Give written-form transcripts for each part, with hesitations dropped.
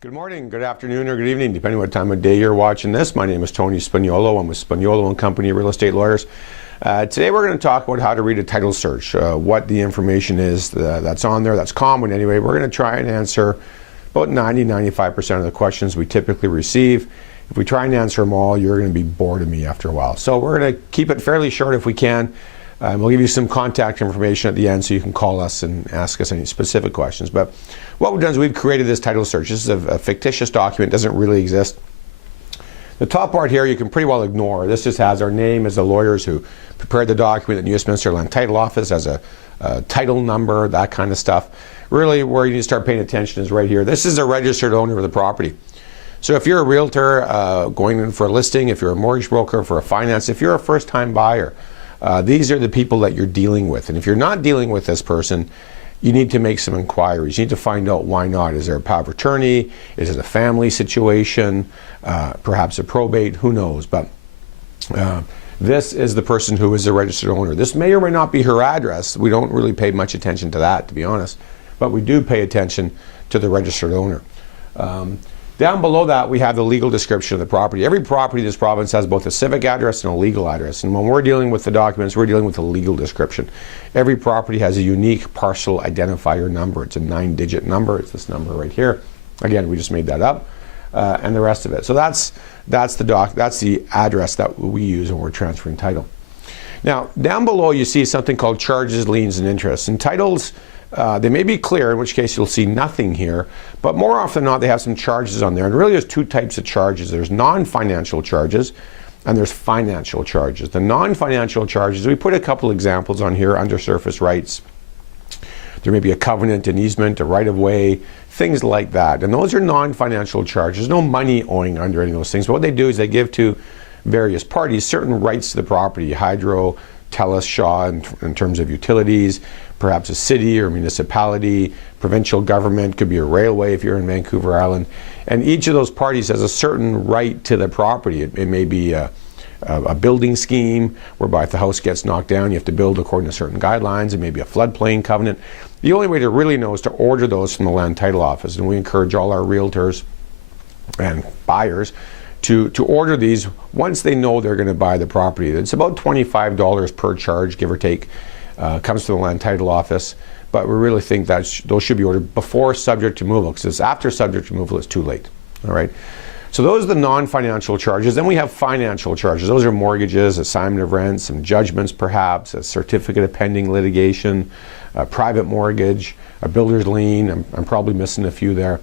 Good morning, good afternoon, or good evening, depending on what time of day you're watching this. My name is Tony Spagnuolo. I'm with Spagnuolo & Company Real Estate Lawyers. Today we're going to talk about how to read a title search, what the information is that's on there, that's common anyway. We're going to try and answer about 90-95% of the questions we typically receive. If we try and answer them all, you're going to be bored of me after a while. So we're going to keep it fairly short if we can. We'll give you some contact information at the end so you can call us and ask us any specific questions. But what we've done is we've created this title search. This is a fictitious document, it doesn't really exist. The top part here you can pretty well ignore. This just has our name as the lawyers who prepared the document at the U.S. Minister of Land Title Office, has a title number, that kind of stuff. Really where you need to start paying attention is right here. This is a registered owner of the property. So if you're a realtor going in for a listing, if you're a mortgage broker for a finance, if you're a first-time buyer, these are the people that you're dealing with. And if you're not dealing with this person, you need to make some inquiries. You need to find out why not. Is there a power of attorney? Is it a family situation? Perhaps a probate? Who knows? But this is the person who is the registered owner. This may or may not be her address. We don't really pay much attention to that, to be honest. But we do pay attention to the registered owner. Down below that, we have the legal description of the property. Every property in this province has both a civic address and a legal address. And when we're dealing with the documents, we're dealing with the legal description. Every property has a unique parcel identifier number. It's a 9-digit number. It's this number right here. Again, we just made that up. And the rest of it. So that's the address that we use when we're transferring title. Now, down below, you see something called charges, liens, and interests. And titles, they may be clear, in which case you'll see nothing here, but more often than not, they have some charges on there. And really, there's two types of charges. There's non-financial charges, and there's financial charges. The non-financial charges, we put a couple examples on here, undersurface rights. There may be a covenant, an easement, a right-of-way, things like that. And those are non-financial charges. No money owing under any of those things. But what they do is they give to various parties certain rights to the property, hydro, TELUS, Shaw, in terms of utilities, perhaps a city or municipality, provincial government, could be a railway if you're in Vancouver Island. And each of those parties has a certain right to the property. It may be a building scheme, whereby if the house gets knocked down, you have to build according to certain guidelines. It may be a floodplain covenant. The only way to really know is to order those from the Land Title Office. And we encourage all our realtors and buyers to order these once they know they're going to buy the property. It's about $25 per charge, give or take. Comes to the Land Title Office, but we really think that those should be ordered before subject to removal, because after subject to removal, it's too late. All right. So those are the non-financial charges. Then we have financial charges. Those are mortgages, assignment of rent, some judgments perhaps, a certificate of pending litigation, a private mortgage, a builder's lien. I'm probably missing a few there.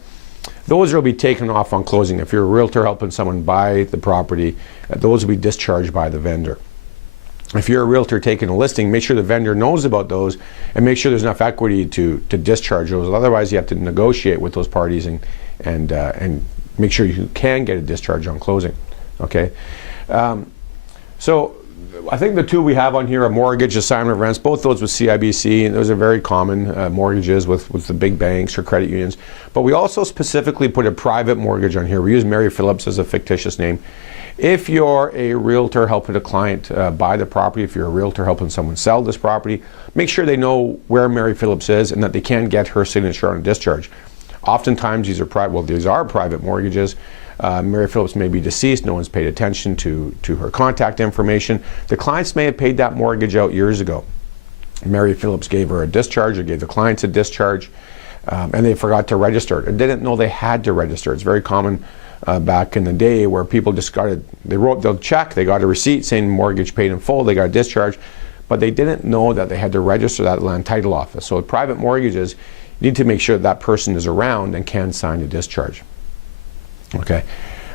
Those will be taken off on closing. If you're a realtor helping someone buy the property, those will be discharged by the vendor. If you're a realtor taking a listing, make sure the vendor knows about those and make sure there's enough equity to discharge those. Otherwise, you have to negotiate with those parties and make sure you can get a discharge on closing. Okay. So I think the two we have on here are mortgage, assignment of rents, both those with CIBC, and those are very common mortgages with the big banks or credit unions. But we also specifically put a private mortgage on here. We use Mary Phillips as a fictitious name. If you're a realtor helping a client buy the property, if you're a realtor helping someone sell this property, make sure they know where Mary Phillips is and that they can get her signature on a discharge. Oftentimes these are private mortgages. Mary Phillips may be deceased, no one's paid attention to her contact information. The clients may have paid that mortgage out years ago. Mary Phillips gave her a discharge or gave the clients a discharge, and they forgot to register it and didn't know they had to register. It's very common back in the day where people they wrote the check, they got a receipt saying mortgage paid in full, they got a discharge, but they didn't know that they had to register that at Land Title Office. So with private mortgages, you need to make sure that person is around and can sign a discharge. Okay.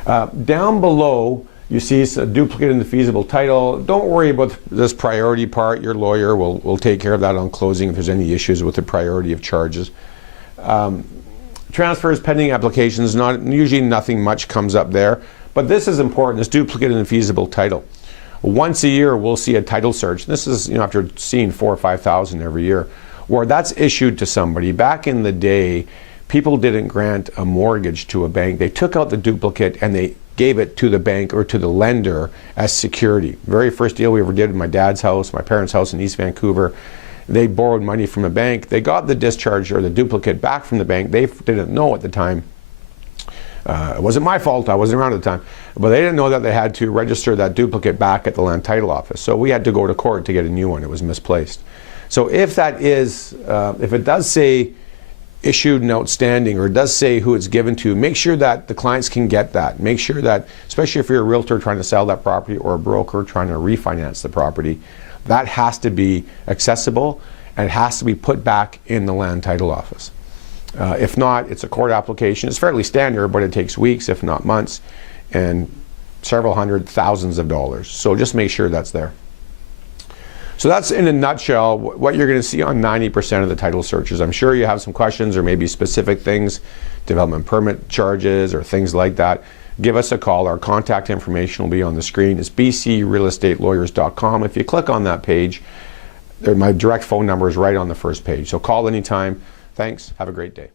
Down below, you see a duplicate in the feasible title. Don't worry about this priority part. Your lawyer will take care of that on closing if there's any issues with the priority of charges. Transfers, pending applications, usually nothing much comes up there, but this is important, this duplicate in the feasible title. Once a year, we'll see a title search. This is, after seeing 4,000 or 5,000 every year, where that's issued to somebody. Back in the day, people didn't grant a mortgage to a bank. They took out the duplicate and they gave it to the bank or to the lender as security. Very first deal we ever did in my dad's house, my parents' house in East Vancouver, they borrowed money from a bank. They got the discharge or the duplicate back from the bank. They didn't know at the time It wasn't my fault, I wasn't around at the time. But they didn't know that they had to register that duplicate back at the land title office. So we had to go to court to get a new one. It was misplaced. So if that is, if it does say issued and outstanding, or it does say who it's given to, make sure that the clients can get that. Make sure that, especially if you're a realtor trying to sell that property or a broker trying to refinance the property, that has to be accessible and it has to be put back in the land title office. If not, it's a court application. It's fairly standard, but it takes weeks, if not months, and several hundred, thousands of dollars. So just make sure that's there. So that's in a nutshell what you're going to see on 90% of the title searches. I'm sure you have some questions or maybe specific things, development permit charges or things like that. Give us a call. Our contact information will be on the screen. It's bcrealestatelawyers.com. If you click on that page, my direct phone number is right on the first page. So call anytime. Thanks. Have a great day.